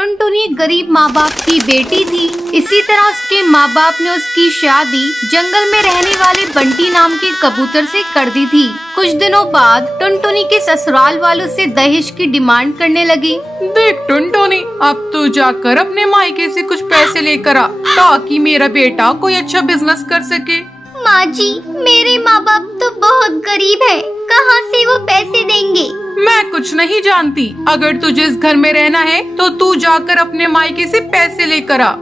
टुनटुनी एक गरीब माँ बाप की बेटी थी। इसी तरह उसके माँ बाप ने उसकी शादी जंगल में रहने वाले बंटी नाम के कबूतर से कर दी थी। कुछ दिनों बाद टुनटुनी के ससुराल वालों से दहेज की डिमांड करने लगी। देख टुनटुनी, अब तू जाकर अपने मायके से कुछ पैसे लेकर आ ताकि मेरा बेटा कोई अच्छा बिजनेस कर सके। माँ जी, मेरे माँ बाप तो बहुत गरीब है, कहाँ से वो पैसे देंगे? मैं कुछ नहीं जानती। अगर तुझे इस घर में रहना है तो तू जाकर अपने मायके से पैसे लेकर आ।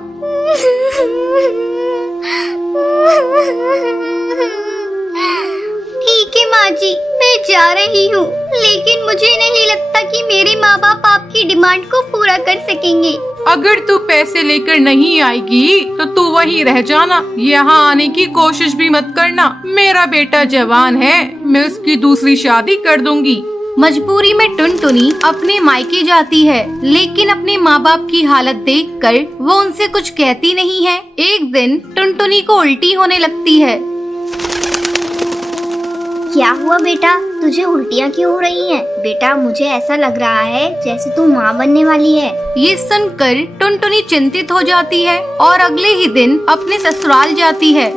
ठीक है माँ जी, मैं जा रही हूँ, लेकिन मुझे नहीं लगता कि मेरे माँ बाप आपकी डिमांड को पूरा कर सकेंगे। अगर तू पैसे लेकर नहीं आएगी तो तू वहीं रह जाना, यहाँ आने की कोशिश भी मत करना। मेरा बेटा जवान है, मैं उसकी दूसरी शादी कर दूंगी। मजबूरी में टुनटुनी अपने मायके जाती है, लेकिन अपने माँ बाप की हालत देखकर वो उनसे कुछ कहती नहीं है। एक दिन टुनटुनी को उल्टी होने लगती है। क्या हुआ बेटा, तुझे उल्टियाँ क्यों हो रही हैं? बेटा मुझे ऐसा लग रहा है जैसे तू माँ बनने वाली है। ये सुनकर टुनटुनी चिंतित हो जाती है और अगले ही दिन अपने ससुराल जाती है।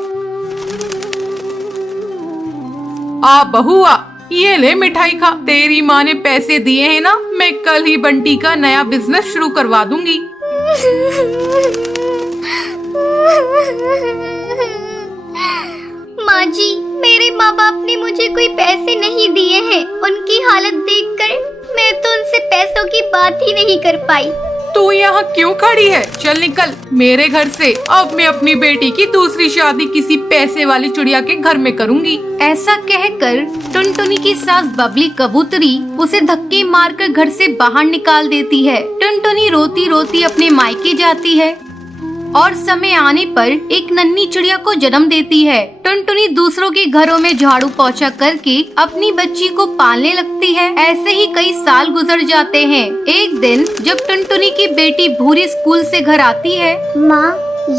आ बहुआ, ये ले मिठाई खा। तेरी माँ ने पैसे दिए हैं ना, मैं कल ही बंटी का नया बिजनेस शुरू करवा दूंगी। माँ जी, मेरे माँ बाप ने मुझे कोई पैसे नहीं दिए हैं। उनकी हालत देखकर मैं तो उनसे पैसों की बात ही नहीं कर पाई। तू यहाँ क्यों खड़ी है? चल निकल मेरे घर से। अब मैं अपनी बेटी की दूसरी शादी किसी पैसे वाली चिड़िया के घर में करूँगी। ऐसा कहकर टुनटुनी की सास बबली कबूतरी उसे धक्के मारकर घर से बाहर निकाल देती है। टुनटुनी रोती रोती अपने मायके जाती है और समय आने पर एक नन्ही चिड़िया को जन्म देती है। टुनटुनी दूसरों के घरों में झाड़ू पोछा करके अपनी बच्ची को पालने लगती है। ऐसे ही कई साल गुजर जाते हैं। एक दिन जब टुनटुनी की बेटी भूरी स्कूल से घर आती है। माँ,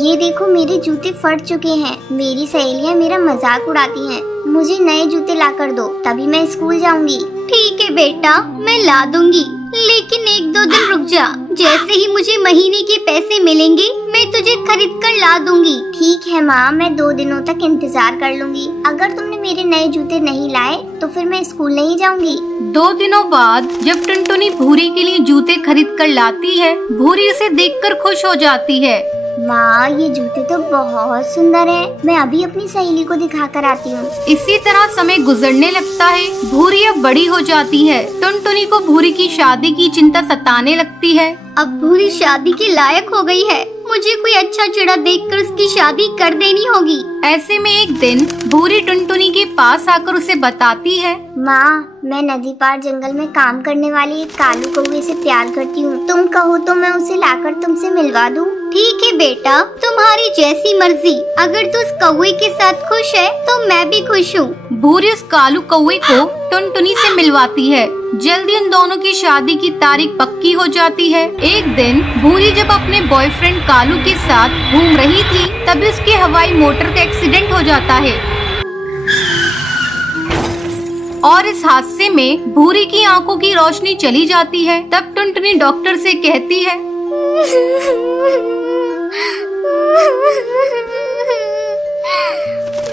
ये देखो मेरे जूते फट चुके हैं। मेरी सहेलियाँ मेरा मजाक उड़ाती हैं। मुझे नए जूते ला कर दो, तभी मैं स्कूल जाऊंगी। ठीक है बेटा, मैं ला दूंगी, लेकिन 1-2 दिन रुक जा। जैसे ही मुझे महीने के पैसे मिलेंगे मैं तुझे खरीद कर ला दूंगी। ठीक है माँ, मैं 2 दिनों तक इंतजार कर लूंगी। अगर तुमने मेरे नए जूते नहीं लाए तो फिर मैं स्कूल नहीं जाऊंगी। 2 दिनों बाद जब टुनटुनी भूरी के लिए जूते खरीद कर लाती है, भूरी उसे देखकर खुश हो जाती है। माँ, ये जूते तो बहुत सुंदर हैं। मैं अभी अपनी सहेली को दिखा कर आती हूँ। इसी तरह समय गुजरने लगता है। भूरी अब बड़ी हो जाती है। टुनटुनी को भूरी की शादी की चिंता सताने लगती है। अब भूरी शादी के लायक हो गई है, मुझे कोई अच्छा चिड़ा देखकर उसकी शादी कर देनी होगी। ऐसे में एक दिन भूरी टुनटुनी के पास आकर उसे बताती है। माँ, मैं नदी पार जंगल में काम करने वाली एक कालू कौवे से प्यार करती हूँ। तुम कहो तो मैं उसे लाकर तुमसे मिलवा दूँ। ठीक है बेटा, तुम्हारी जैसी मर्जी। अगर तू उस कौवे के साथ खुश है तो मैं भी खुश हूँ। भूरी उस कालू कौवे को टुनटुनी से मिलवाती है। जल्दी उन दोनों की शादी की तारीख पक्की हो जाती है। एक दिन भूरी जब अपने बॉयफ्रेंड कालू के साथ घूम रही थी, तभी उसके हवाई मोटर का एक्सीडेंट हो जाता है और इस हादसे में भूरी की आंखों की रोशनी चली जाती है। तब टुनटुनी डॉक्टर से कहती है।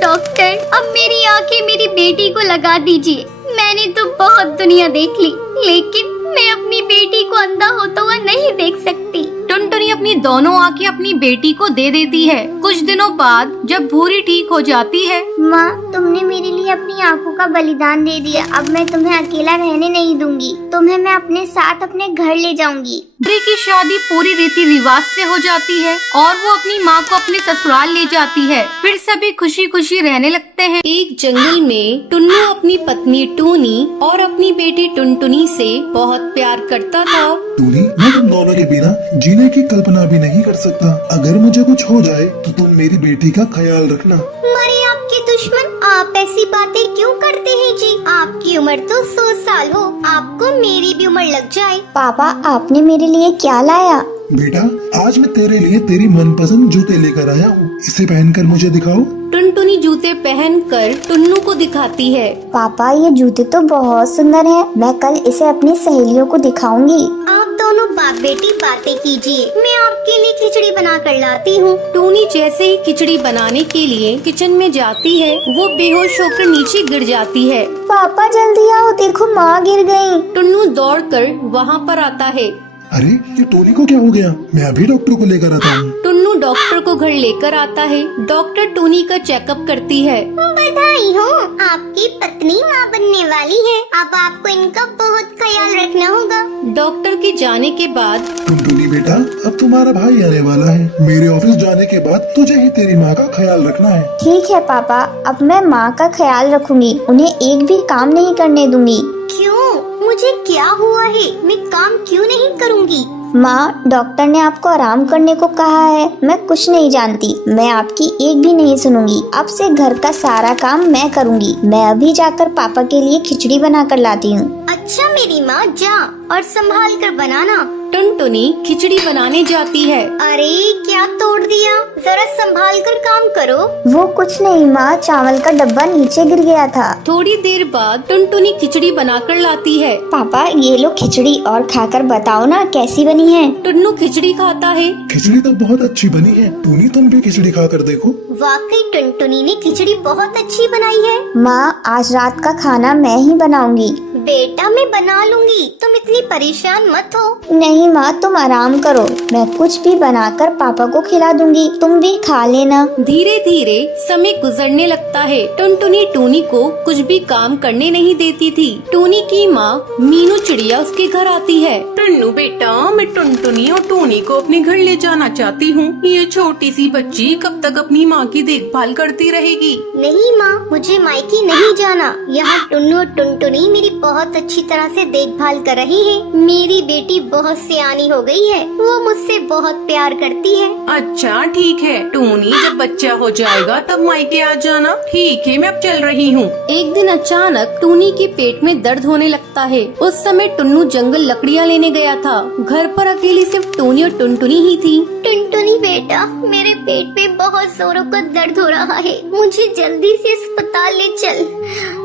डॉक्टर, अब मेरी आंखें मेरी बेटी को लगा दीजिए। मैंने तो बहुत दुनिया देख ली, लेकिन मैं अपनी बेटी को अंधा होता हुआ नहीं देख सकती। टुनटुनी अपनी दोनों आंखें अपनी बेटी को दे देती है। कुछ दिनों बाद जब भूरी ठीक हो जाती है। माँ, तुमने मेरे लिए अपनी आंखों का बलिदान दे दिया। अब मैं तुम्हें अकेला रहने नहीं दूंगी। तुम्हें मैं अपने साथ अपने घर ले जाऊंगी। भूरी की शादी पूरी रीति रिवाज से हो जाती है और वो अपनी माँ को अपने ससुराल ले जाती है। फिर सभी खुशी खुशी रहने लगते हैं। एक जंगल में टुन्नू अपनी पत्नी टूनी और अपनी बेटी टुनटुनी से बहुत प्यार करता था। टूनी, मैं तुम दोनों के बिना जीने की कल्पना भी नहीं कर सकता। अगर मुझे कुछ हो जाए तो तुम मेरी बेटी का ख्याल रखना। मरे आपके दुश्मन, आप ऐसी बातें क्यों करते हैं जी? आपकी उम्र तो 100 साल हो, आपको मेरी भी उम्र लग जाए। पापा, आपने मेरे लिए क्या लाया? बेटा, आज मैं तेरे लिए तेरी मनपसंद जूते लेकर आया हूँ। इसे पहनकर मुझे दिखाओ। टुनटुनी जूते पहनकर टुन्नू को दिखाती है। पापा, ये जूते तो बहुत सुंदर हैं। मैं कल इसे अपनी सहेलियों को दिखाऊंगी। आप दोनों बाप बेटी बातें कीजिए, मैं आपके लिए खिचड़ी बना कर लाती हूँ। टूनी जैसे ही खिचड़ी बनाने के लिए किचन में जाती है, वो बेहोश होकर नीचे गिर जाती है। पापा जल्दी आओ, देखो माँ गिर गई। टुन्नू दौड़कर वहाँ पर आता है। अरे ये टोनी को क्या हो गया? मैं अभी डॉक्टर को लेकर आता हूँ। टुन्नू डॉक्टर को घर लेकर आता है। डॉक्टर टोनी का चेकअप करती है। बधाई हो, आपकी पत्नी माँ बनने वाली है। अब आपको इनका बहुत ख्याल रखना होगा। डॉक्टर के जाने के बाद टुनटुनी बेटा, अब तुम्हारा भाई आने वाला है। मेरे ऑफिस जाने के बाद तुझे ही तेरी माँ का ख्याल रखना है। ठीक है पापा, अब मैं माँ का ख्याल रखूंगी, उन्हें एक भी काम नहीं करने दूंगी। क्यों? मुझे क्या हुआ है? मैं काम क्यों नहीं करूंगी? माँ, डॉक्टर ने आपको आराम करने को कहा है। मैं कुछ नहीं जानती, मैं आपकी एक भी नहीं सुनूंगी। अब से घर का सारा काम मैं करूंगी। मैं अभी जाकर पापा के लिए खिचड़ी बना कर लाती हूँ। अच्छा मेरी माँ, जा और संभाल कर बनाना। टुनटुनी खिचड़ी बनाने जाती है। अरे क्या तोड़ दिया, जरा संभाल कर काम करो। वो कुछ नहीं माँ, चावल का डब्बा नीचे गिर गया था। थोड़ी देर बाद टुनटुनी खिचड़ी बनाकर लाती है। पापा ये लो खिचड़ी, और खाकर बताओ ना कैसी बनी है। टुन्नू खिचड़ी खाता है। खिचड़ी तो बहुत अच्छी बनी है। टोनी तुम भी खिचड़ी खा कर देखो। वाकई टुनटुनी ने खिचड़ी बहुत अच्छी बनाई है। माँ, आज रात का खाना मैं ही बनाऊंगी। बेटा मैं बना लूंगी, तुम इतनी परेशान मत हो। नहीं माँ, तुम आराम करो, मैं कुछ भी बनाकर पापा को खिला दूंगी, तुम भी खा लेना। धीरे धीरे समय गुजरने लगता है। टुनटुनी टोनी को कुछ भी काम करने नहीं देती थी। टोनी की माँ मीनू चिड़िया उसके घर आती है। टुन्नू बेटा, मैं टुनटुनी और टोनी को अपने घर ले जाना चाहती हूँ। ये छोटी सी बच्ची कब तक अपनी माँ की देखभाल करती रहेगी? नहीं माँ, मुझे मायके नहीं जाना। यहाँ टुन्नू और टुनटुनी मेरी बहुत अच्छी तरह से देखभाल कर रही है। मेरी बेटी बहुत सियानी हो गई है, वो मुझसे बहुत प्यार करती है। अच्छा ठीक है टोनी, जब बच्चा हो जाएगा तब मायके आ जाना। ठीक है, मैं अब चल रही हूँ। एक दिन अचानक टोनी के पेट में दर्द होने लगता है। उस समय टुन्नू जंगल लकड़ियाँ लेने गया था। घर पर अकेली सिर्फ टोनी और टुनटुनी ही थी। टुनटुनी बेटा, मेरे पेट में बहुत जोरों का दर्द हो रहा है, मुझे जल्दी से अस्पताल ले चल।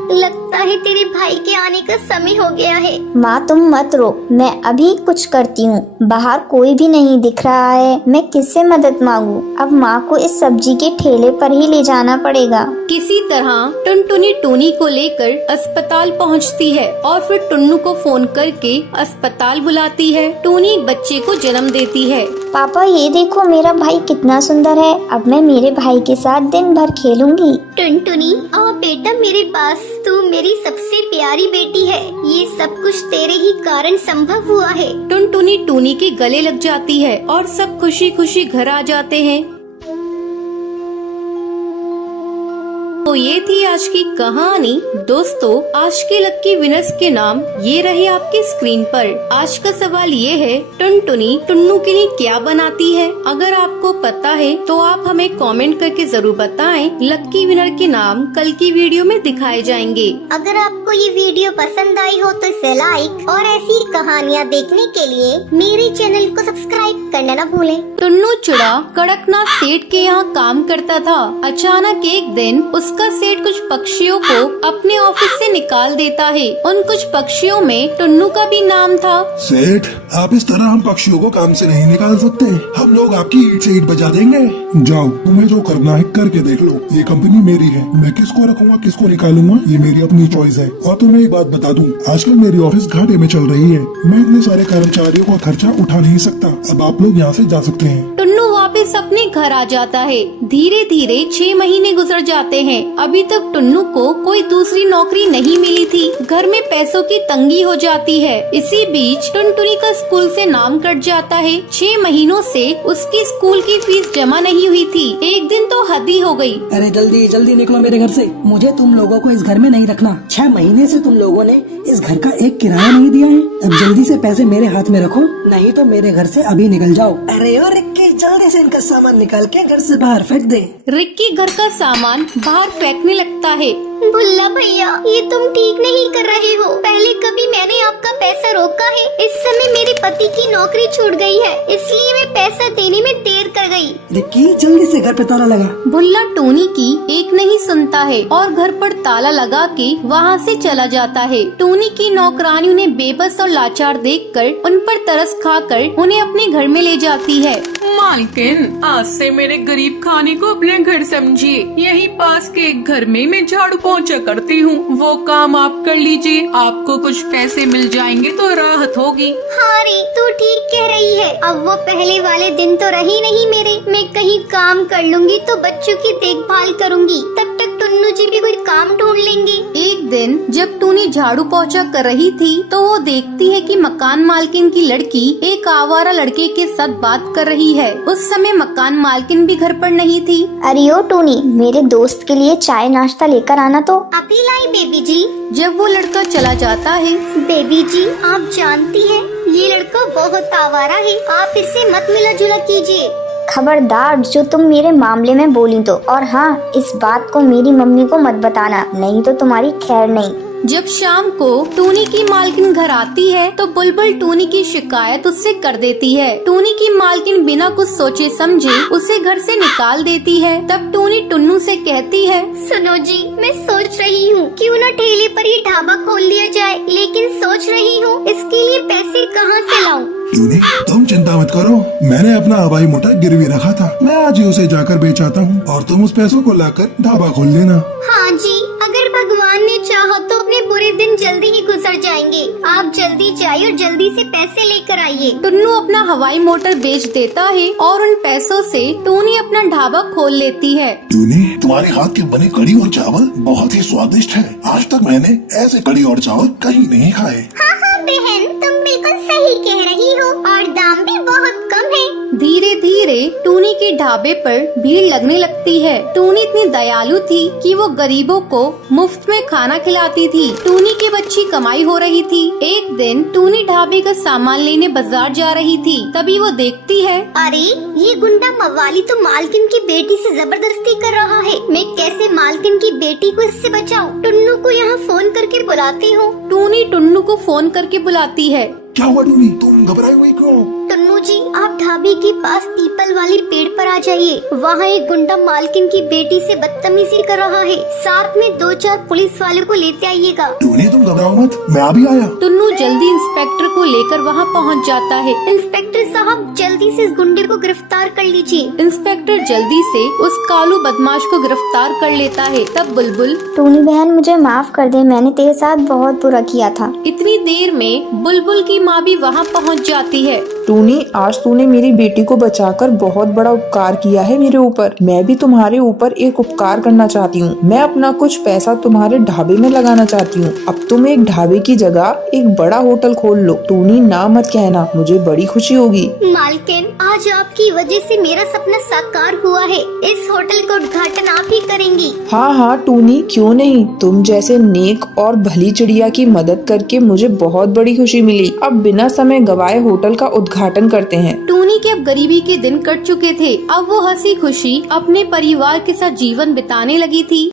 लगता है तेरे भाई के आने का समय हो गया है। माँ तुम मत रो, मैं अभी कुछ करती हूँ। बाहर कोई भी नहीं दिख रहा है, मैं किससे मदद मांगू? अब माँ को इस सब्जी के ठेले पर ही ले जाना पड़ेगा। किसी तरह टुनटुनी टोनी को लेकर अस्पताल पहुंचती है और फिर टुन्नू को फोन करके अस्पताल बुलाती है। टोनी बच्चे को जन्म देती है। पापा ये देखो मेरा भाई कितना सुंदर है, अब मैं मेरे भाई के साथ दिन भर खेलूंगी। टुनटुनी आओ बेटा मेरे पास, तू मेरी सबसे प्यारी बेटी है। ये सब कुछ तेरे ही कारण संभव हुआ है। टुनटुनी टोनी के गले लग जाती है और सब खुशी खुशी घर आ जाते हैं। तो ये थी आज की कहानी। दोस्तों, आज के लक्की विनर्स के नाम ये रहे आपकी स्क्रीन पर। आज का सवाल ये है, टुनटुनी टुन्नू के लिए क्या बनाती है? अगर आपको पता है तो आप हमें कमेंट करके जरूर बताएं। लक्की विनर के नाम कल की वीडियो में दिखाए जाएंगे। अगर आपको ये वीडियो पसंद आई हो तो इसे लाइक और ऐसी कहानियाँ देखने के लिए मेरे चैनल को सब्सक्राइब करना न भूलें। टुन्नू चिड़ा कड़कनाथ सेठ के यहाँ काम करता था। अचानक एक दिन उसका सेठ कुछ पक्षियों को अपने ऑफिस से निकाल देता है। उन कुछ पक्षियों में टुन्नू का भी नाम था। सेठ, आप इस तरह हम पक्षियों को काम से नहीं निकाल सकते। हम लोग आपकी ईंट से ईंट बजा देंगे। जाओ, तुम्हें जो करना है करके देख लो। ये कंपनी मेरी है, मैं किसको रखूंगा किसको निकालूंगा ये मेरी अपनी चॉइस है। और तुम्हें एक बात बता दूं, आजकल मेरी ऑफिस घाटे में चल रही है। मैं इतने सारे कर्मचारियों का खर्चा उठा नहीं सकता। अब आप लोग यहाँ से जा सकते हैं। टुन्नू वापस अपने घर आ जाता है। धीरे धीरे 6 महीने गुजर जाते हैं। अभी तक टुन्नू को कोई दूसरी नौकरी नहीं मिली थी। घर में पैसों की तंगी हो जाती है। इसी बीच टुनटुनी का स्कूल से नाम कट जाता है। 6 महीनों से उसकी स्कूल की फीस जमा नहीं हुई थी। एक दिन तो हद ही हो गई। अरे जल्दी जल्दी निकलो मेरे घर से, मुझे तुम लोगों को इस घर में नहीं रखना। 6 महीने से तुम लोगों ने इस घर का एक किराया नहीं दिया है। अब जल्दी से पैसे मेरे हाथ में रखो, नहीं तो मेरे घर से अभी निकल जाओ। अरे ओ रिक्की, जल्दी से इनका सामान निकाल के घर से बाहर फेंक दे। रिक्की घर का सामान बाहर फेंकने लगता है। भुल्ला भैया, ये तुम ठीक नहीं कर रहे हो। पहले कभी मैंने आपका पैसा रोका है? इस समय मेरे पति की नौकरी छूट गई है, इसलिए मैं पैसा देने में देर कर गई। रिक्की जल्दी से घर पे ताला लगा। भुल्ला टोनी की एक नहीं सुनता है और घर पर ताला लगा के वहाँ से चला जाता है। टोनी की नौकरानी उन्हें बेबस और लाचार देखकर उन पर तरस खाकर उन्हें अपने घर में ले जाती है। मालकिन, आज से मेरे गरीब खाने को अपने घर समझिए। यहीं पास के एक घर में मैं झाड़ू पोंछा करती हूँ, वो काम आप कर लीजिए। आपको कुछ पैसे मिल जाएंगे तो राहत होगी। हाँ रे, तू ठीक कह रही है। अब वो पहले वाले दिन तो रही नहीं मेरे। मैं कहीं काम कर लूंगी तो बच्चों की देखभाल करूंगी, तब तक टुन्नू जी भी कोई काम ढूंढ लेंगे। एक दिन जब टूनी झाड़ू पोंछा कर रही थी तो वो देखती है कि मकान मालकिन की लड़की एक आवारा लड़के के साथ बात कर रही है। उस समय मकान मालकिन भी घर पर नहीं थी। अरे ओ टोनी, मेरे दोस्त के लिए चाय नाश्ता लेकर आना तो। अभी लाई बेबी जी। जब वो लड़का चला जाता है, बेबी जी, आप जानती हैं ये लड़का बहुत आवारा है, आप इससे मत मिला जुला कीजिए। खबरदार जो तुम मेरे मामले में बोली तो। और हाँ, इस बात को मेरी मम्मी को मत बताना, नहीं तो तुम्हारी खैर नहीं। जब शाम को टूनी की मालकिन घर आती है तो बुलबुल टूनी की शिकायत उससे कर देती है। टूनी की मालकिन बिना कुछ सोचे समझे उसे घर से निकाल देती है। तब टूनी टुन्नू से कहती है, सुनो जी, मैं सोच रही हूँ क्यों न ठेले पर ही ढाबा खोल लिया जाए, लेकिन सोच रही हूँ इसके लिए पैसे कहाँ से लाऊं? टूनी, तुम चिंता मत करो, मैंने अपना हवाई मोटर गिरवी रखा था, मैं आज ही उसे जाकर बेच आता हूँ और तुम उस पैसों को लाकर ढाबा खोल लेना। हाँ जी, अगर भगवान ने चाहा तो अपने बुरे दिन जल्दी ही गुजर जाएंगे। आप जल्दी जाइए और जल्दी से पैसे लेकर आइए। टुन्नू अपना हवाई मोटर बेच देता है और उन पैसों से टूनी अपना ढाबा खोल लेती है। टूनी, तुम्हारे हाथ के बने कड़ी और चावल बहुत ही स्वादिष्ट है। आज तक मैंने ऐसे कड़ी और चावल कहीं नहीं खाए। हाँ हाँ बहन, तुम बिल्कुल सही कह रही हो और दाम भी बहुत कम है। धीरे धीरे टूनी के ढाबे पर भीड़ लगने लगती है। टूनी इतनी दयालु थी कि वो गरीबों को मुफ्त में खाना खिलाती थी। टूनी की अच्छी कमाई हो रही थी। एक दिन टूनी ढाबे का सामान लेने बाजार जा रही थी, तभी वो देखती है, अरे ये गुंडा मवाली तो मालकिन की बेटी से जबरदस्ती कर रहा है। मैं कैसे मालकिन की बेटी को इससे बचाऊं? टुन्नू को यहाँ फोन करके बुलाती हूँ। टूनी टुन्नू को फोन करके बुलाती है। क्या हुआ टूनी, तुम घबराई हुई क्यों? टुन्नू जी, आप ढाबे के पास पीपल वाली पेड़ पर आ जाइए। वहाँ एक गुंडा मालकिन की बेटी से बदतमीजी कर रहा है। साथ में 2-4 पुलिस वालों को लेते आइएगा। टूनी, तुम घबराओ मत, मैं अभी आया। टुन्नू जल्दी इंस्पेक्टर को लेकर वहाँ पहुँच जाता है। इंस्पेक्टर साहब, जल्दी से इस गुंडे को गिरफ्तार कर लीजिए। इंस्पेक्टर जल्दी से उस कालू बदमाश को गिरफ्तार कर लेता है। तब बुलबुल, टूनी बहन, मुझे माफ कर दे, मैंने तेरे साथ बहुत बुरा किया था। इतनी देर में बुलबुल की माँ भी वहाँ पहुँच जाती है। टूनी, आज तूने मेरी बेटी को बचाकर बहुत बड़ा उपकार किया है मेरे ऊपर। मैं भी तुम्हारे ऊपर एक उपकार करना चाहती हूँ। मैं अपना कुछ पैसा तुम्हारे ढाबे में लगाना चाहती हूँ। अब तुम एक ढाबे की जगह एक बड़ा होटल खोल लो। टूनी, ना मत कहना, मुझे बड़ी खुशी होगी। मालकिन, आज आपकी वजह से मेरा सपना साकार हुआ है। इस होटल का उद्घाटन आप ही करेंगी। हाँ हाँ टूनी, क्यों नहीं। तुम जैसे नेक और भली चिड़िया की मदद करके मुझे बहुत बड़ी खुशी मिली। अब बिना समय गवाए होटल का उद्घाटन करते हैं। टूनी के अब गरीबी के दिन कट चुके थे। अब वो हंसी खुशी अपने परिवार के साथ जीवन बिताने लगी थी।